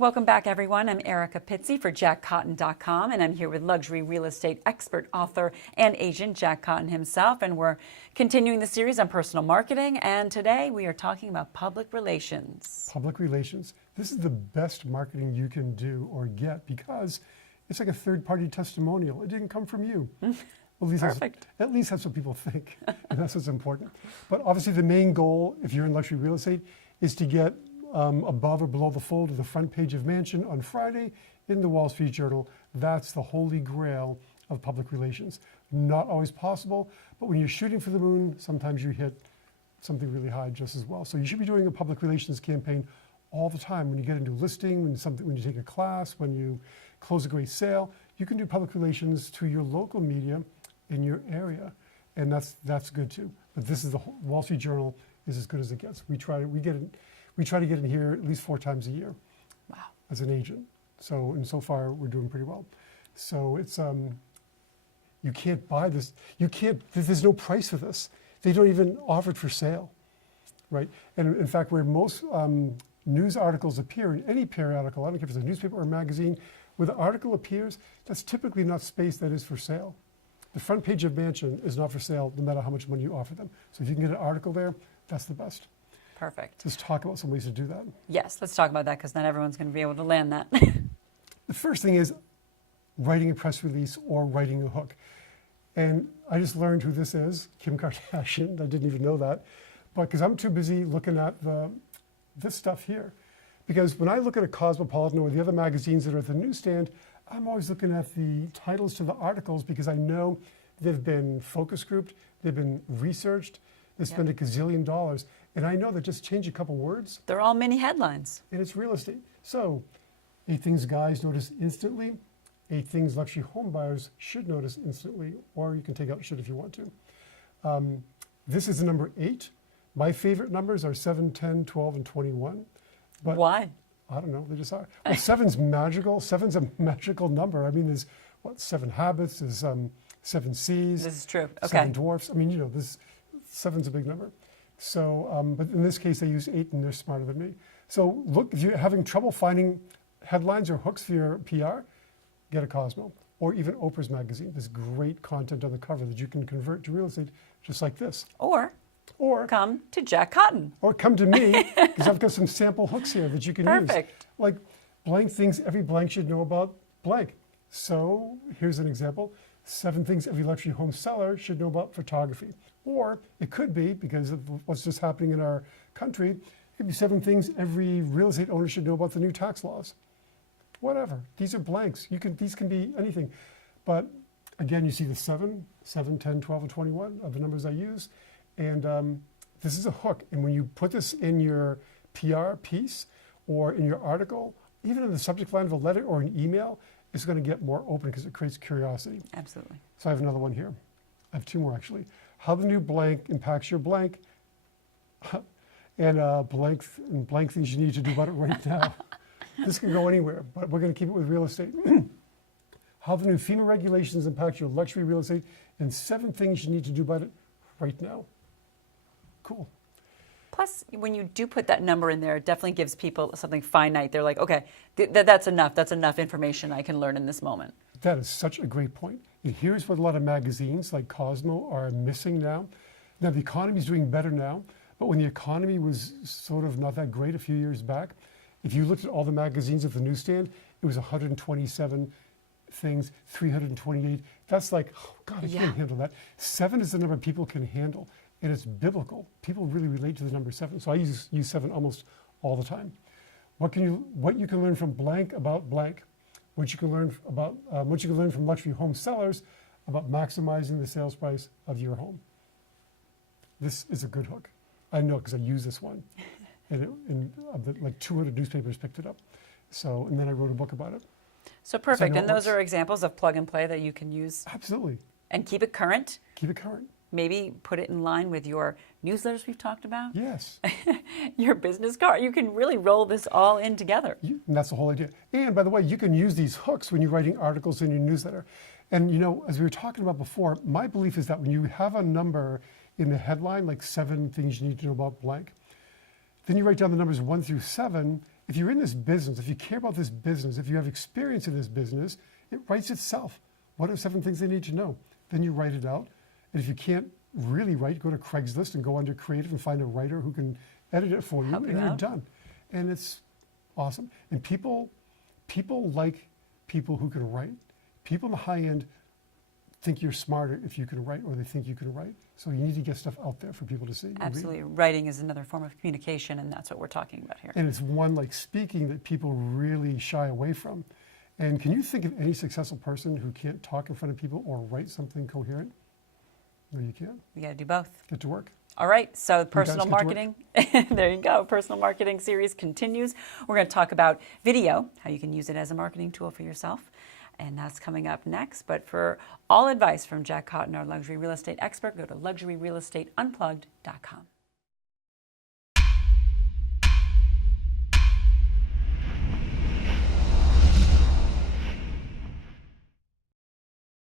Welcome back, everyone. I'm Erica Pizzi for JackCotton.com, and I'm here with luxury real estate expert, author, and agent Jack Cotton himself. And we're continuing the series on personal marketing. And today we are talking about public relations. Public relations. This is the best marketing you can do or get because it's like a third-party testimonial. It didn't come from you. Well, Perfect. At least that's what people think, and that's what's important. But obviously the main goal, if you're in luxury real estate, is to get above or below the fold of the front page of Mansion on Friday in the Wall Street Journal. That's the holy grail of public relations. Not always possible, but when you're shooting for the moon, sometimes you hit something really high just as well. So you should be doing a public relations campaign all the time. When you get a new listing, when you take a class, when you close a great sale, you can do public relations to your local media in your area, and that's good too. But this is the Wall Street Journal is as good as it gets. We try to get in here at least 4 times a year. Wow. As an agent. So far we're doing pretty well. So it's you can't buy this. There's no price for this. They don't even offer it for sale, right? And in fact, where most news articles appear in any periodical, I don't care if it's a newspaper or a magazine, where the article appears, that's typically not space that is for sale. The front page of Mansion is not for sale no matter how much money you offer them. So if you can get an article there, that's the best. Perfect. Let's talk about some ways to do that. Yes, let's talk about that because not everyone's going to be able to land that. The first thing is writing a press release or writing a hook. And I just learned who this is, Kim Kardashian. I didn't even know that. But because I'm too busy looking at this stuff here. Because when I look at a Cosmopolitan or the other magazines that are at the newsstand, I'm always looking at the titles to the articles because I know they've been focus grouped, they've been researched, they spend a gazillion dollars. And I know that just change a couple words. They're all mini headlines. And it's real estate. So 8 things guys notice instantly, 8 things luxury home buyers should notice instantly, or you can take out should if you want to. This is the number 8. My favorite numbers are 7, 10, 12, and 21. But why? I don't know, they just are. Well, 7's magical. 7's a magical number. I mean, there's 7 habits, there's 7 C's. This is true. Okay. 7 dwarfs. I mean, 7's a big number. So, but in this case, they use 8 and they're smarter than me. So look, if you're having trouble finding headlines or hooks for your PR, get a Cosmo or even Oprah's magazine. There's great content on the cover that you can convert to real estate just like this. Or come to Jack Cotton. Or come to me because I've got some sample hooks here that you can use. Perfect. Like blank things every blank should know about blank. So here's an example. 7 things every luxury home seller should know about photography. Or it could be, because of what's just happening in our country, it could be 7 things every real estate owner should know about the new tax laws. Whatever. These are blanks. These can be anything. But again, you see the 7, 10, 12, and 21 of the numbers I use. And this is a hook. And when you put this in your PR piece or in your article, even in the subject line of a letter or an email, it's going to get more open because it creates curiosity. Absolutely. So I have another one here. I have 2 more actually. How the new blank impacts your blank, and blank things you need to do about it right now. This can go anywhere, but we're going to keep it with real estate. How the new FEMA regulations impact your luxury real estate, and 7 things you need to do about it right now. Cool. Plus, when you do put that number in there, it definitely gives people something finite. They're like, okay, that's enough. That's enough information I can learn in this moment. That is such a great point. And here's what a lot of magazines like Cosmo are missing now. Now, the economy is doing better now, but when the economy was sort of not that great a few years back, if you looked at all the magazines at the newsstand, it was 127 things, 328. That's like, oh God, I can't handle that. 7 is the number people can handle, and it's biblical. People really relate to the number 7. So I use 7 almost all the time. What you can learn from blank about blank. What you can learn from luxury home sellers about maximizing the sales price of your home. This is a good hook. I know because I use this one, and like 200 newspapers picked it up. So, and then I wrote a book about it. So perfect. And those are examples of plug and play that you can use. Absolutely. And keep it current. Keep it current. Maybe put it in line with your newsletters we've talked about. Yes. Your business card. You can really roll this all in together. And that's the whole idea. And by the way, you can use these hooks when you're writing articles in your newsletter. And as we were talking about before, my belief is that when you have a number in the headline, like 7 things you need to know about blank, then you write down the numbers 1 through 7, if you're in this business, if you care about this business, if you have experience in this business, it writes itself. What are 7 things they need to know? Then you write it out. And if you can't really write, go to Craigslist and go under creative and find a writer who can edit it for you, Help you and you're out. done. And it's awesome. And people like people who can write. People in the high end think you're smarter if you can write, or they think you can write. So you need to get stuff out there for people to see. and read. Absolutely. Writing is another form of communication, and that's what we're talking about here. And it's one like speaking that people really shy away from. And can you think of any successful person who can't talk in front of people or write something coherent? No, you can't. We got to do both. Get to work. All right, so guys personal get to work. marketing, there you go. Personal marketing series continues. We're going to talk about video, how you can use it as a marketing tool for yourself. And that's coming up next. But for all advice from Jack Cotton, our luxury real estate expert, go to luxuryrealestateunplugged.com.